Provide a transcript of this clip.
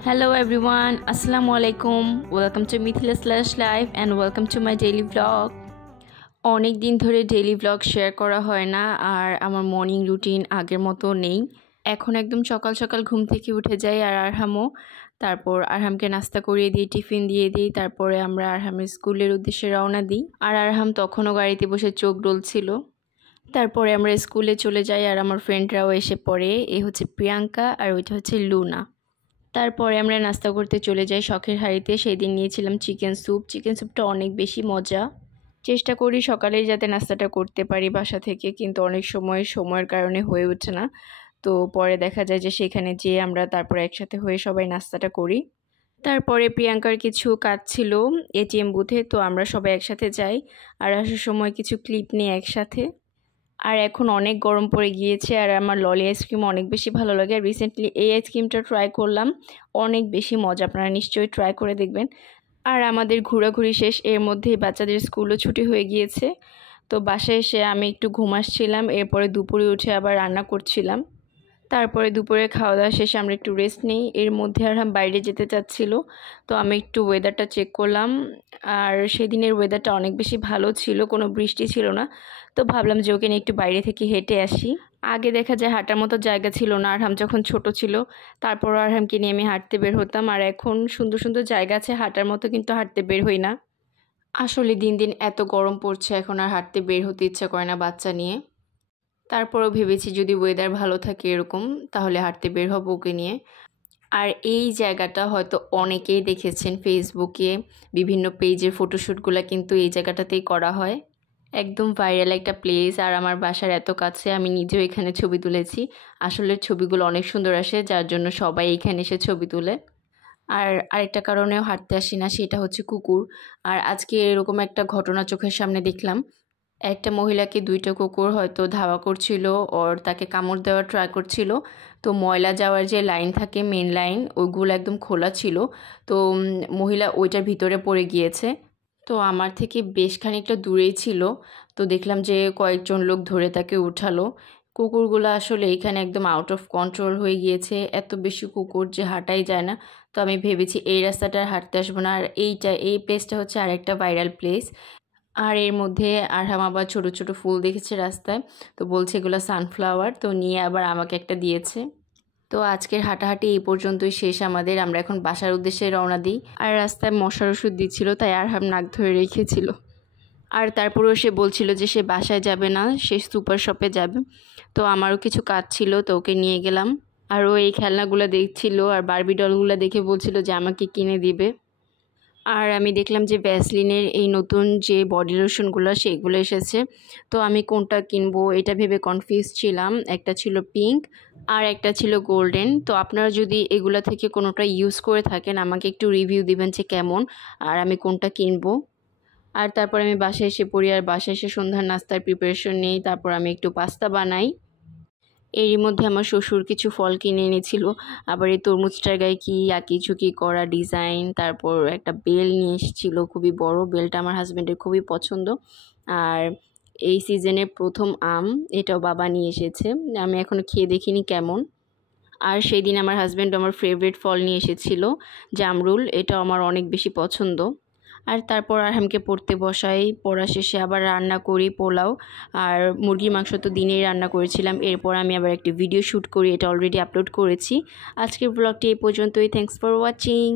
Hello everyone, Assalamu alaikum. Welcome to Mithila/Live and welcome to my daily vlog. অনেক দিন ধরে daily vlog share করা হয় না আর আমার মর্নিং রুটিন আগের মতো নেই। এখন একদম সকাল সকাল ঘুম থেকে উঠে যাই আর তারপর আরহামকে নাস্তা করিয়ে দিই, টিফিন দিয়ে দিই, তারপরে আমরা আরহামের স্কুলের উদ্দেশ্যে রওনা দিই। আর আরহাম তখনও গাড়িতে বসে চোখ ডলছিল। তারপরে আমরা স্কুলে চলে যাই আর আমার ফ্রেন্ডরাও এসে পড়ে। এই হচ্ছে প্রিয়াঙ্কা আর ওইটা হচ্ছে লুনা। তারপরে আমরা নাস্তা করতে চলে যাই শখের হাঁড়িতে। সেই দিন নিয়েছিলাম চিকেন স্যুপটা অনেক বেশি মজা। চেষ্টা করি সকালেই যাতে নাস্তাটা করতে পারি বাসা থেকে, কিন্তু অনেক সময়ের কারণে হয়ে ওঠে না। তো পরে দেখা যায় যে সেখানে যেয়ে আমরা তারপরে একসাথে হয়ে সবাই নাস্তাটা করি। তারপরে প্রিয়াঙ্কার কিছু কাজ ছিল এটিএম বুথে, তো আমরা সবাই একসাথে যাই আর আসার সময় কিছু ক্লিপ নিয়ে একসাথে। আর এখন অনেক গরম পড়ে গিয়েছে আর আমার ললি আইসক্রিম অনেক বেশি ভালো লাগে। আর রিসেন্টলি এই আইসক্রিমটা ট্রাই করলাম, অনেক বেশি মজা, আপনারা নিশ্চয়ই ট্রাই করে দেখবেন। আর আমাদের ঘোরাঘুরি শেষ, এর মধ্যেই বাচ্চাদের স্কুলও ছুটি হয়ে গিয়েছে। তো বাসায় এসে আমি একটু ঘুমাচ্ছিলাম, এরপরে দুপুরে উঠে আবার রান্না করছিলাম। তারপরে দুপুরে খাওয়া দাওয়া শেষে আমরা একটু রেস্ট নিই। এর মধ্যে আরহাম বাইরে যেতে চাচ্ছিল, তো আমি একটু ওয়েদারটা চেক করলাম আর সেদিনের ওয়েদারটা অনেক বেশি ভালো ছিল, কোনো বৃষ্টি ছিল না। তো ভাবলাম যে ওকে নিয়ে একটু বাইরে থেকে হেঁটে আসি। আগে দেখা যায় হাঁটার মতো জায়গা ছিল না আরহাম যখন ছোট ছিল, তারপর আরহামকে নিয়ে আমি হাঁটতে বের হতাম। আর এখন সুন্দর সুন্দর জায়গা আছে হাঁটার মতো, কিন্তু হাঁটতে বের হই না। আসলে দিন দিন এত গরম পড়ছে, এখন আর হাঁটতে বের হতে ইচ্ছা করে না বাচ্চা নিয়ে। তারপরেও ভেবেছি যদি ওয়েদার ভালো থাকে এরকম, তাহলে হাঁটতে বের হব ওকে নিয়ে। আর এই জায়গাটা হয়তো অনেকেই দেখেছেন ফেসবুকে, বিভিন্ন পেজের ফটোশ্যুটগুলো কিন্তু এই জায়গাটাতেই করা হয়। একদম ভাইরাল একটা প্লেস আর আমার বাসার এত কাছে, আমি নিজেও এখানে ছবি তুলেছি। আসলে ছবিগুলো অনেক সুন্দর আসে, যার জন্য সবাই এখানে এসে ছবি তুলে। আর আরেকটা কারণেও হাঁটতে আসি না, সেটা হচ্ছে কুকুর। আর আজকে এরকম একটা ঘটনা চোখের সামনে দেখলাম। একটা মহিলাকে দুইটা কুকুর হয়তো ধাওয়া করছিল, ওর তাকে কামড় দেওয়ার ট্রাই করছিল। তো ময়লা যাওয়ার যে লাইন থাকে, মেন লাইন, ওইগুলো একদম খোলা ছিল। তো মহিলা ওইটার ভিতরে পড়ে গিয়েছে। তো আমার থেকে বেশ খানিকটা দূরেই ছিল। তো দেখলাম যে কয়েকজন লোক ধরে তাকে উঠালো। কুকুরগুলো আসলে এখানে একদম আউট অফ কন্ট্রোল হয়ে গিয়েছে, এত বেশি কুকুর যে হাঁটাই যায় না। তো আমি ভেবেছি এই রাস্তাটা হাঁটতে আসবো না। আর এই প্লেসটা হচ্ছে আরেকটা ভাইরাল প্লেস। আর এর মধ্যে আরহাম আবার ছোটো ছোটো ফুল দেখেছে রাস্তায়, তো বলছে এগুলো সানফ্লাওয়ার, তো নিয়ে আবার আমাকে একটা দিয়েছে। তো আজকের হাঁটাহাঁটি এই পর্যন্তই শেষ আমাদের। আমরা এখন বাসার উদ্দেশ্যে রওনা দিই। আর রাস্তায় মশার ওষুধ দিচ্ছিল, তাই আরহাম নাক ধরে রেখেছিল। আর তারপরেও সে বলছিল যে সে বাসায় যাবে না, সে সুপার শপে যাবে। তো আমারও কিছু কাজ ছিল, তো ওকে নিয়ে গেলাম। আর ও এই খেলনাগুলো দেখছিল আর বারবি ডলগুলো দেখে বলছিল যে আমাকে কিনে দিবে। আর আমি দেখলাম যে ভ্যাসলিনের এই নতুন যে বডি লোশনগুলো সেগুলো এসেছে। তো আমি কোনটা কিনবো এটা ভেবে কনফিউজ ছিলাম। একটা ছিল পিঙ্ক আর একটা ছিল গোল্ডেন। তো আপনারা যদি এগুলা থেকে কোনোটা ইউজ করে থাকেন, আমাকে একটু রিভিউ দিবেন যে কেমন আর আমি কোনটা কিনবো। আর তারপর আমি বাসায় এসে পড়ি আর বাসায় এসে সন্ধ্যার নাস্তার প্রিপারেশন নিই। তারপর আমি একটু পাস্তা বানাই। এরই মধ্যে আমার শ্বশুর কিছু ফল কিনে এনেছিল। আবার এই তরমুজটার গায়ে কি আঁকিঝুঁকি করা ডিজাইন, তারপর একটা বেল নিয়ে এসেছিল, খুবই বড় বেলটা আমার হাজব্যান্ডের খুবই পছন্দ। আর এই সিজনের প্রথম আম, এটাও বাবা নিয়ে এসেছে, আমি এখনও খেয়ে দেখিনি কেমন। আর সেই দিন আমার হাজব্যান্ড আমার ফেভারিট ফল নিয়ে এসেছিল, জামরুল, এটাও আমার অনেক বেশি পছন্দ। আর তারপর আরহামকে পড়তে বসাই, পড়া শেষে আবার রান্না করি পোলাও আর মুরগির মাংস, তো দিনেই রান্না করেছিলাম। এরপর আমি আবার একটি ভিডিও শ্যুট করি, এটা অলরেডি আপলোড করেছি। আজকের ব্লগটি এই পর্যন্তই। Thanks for watching.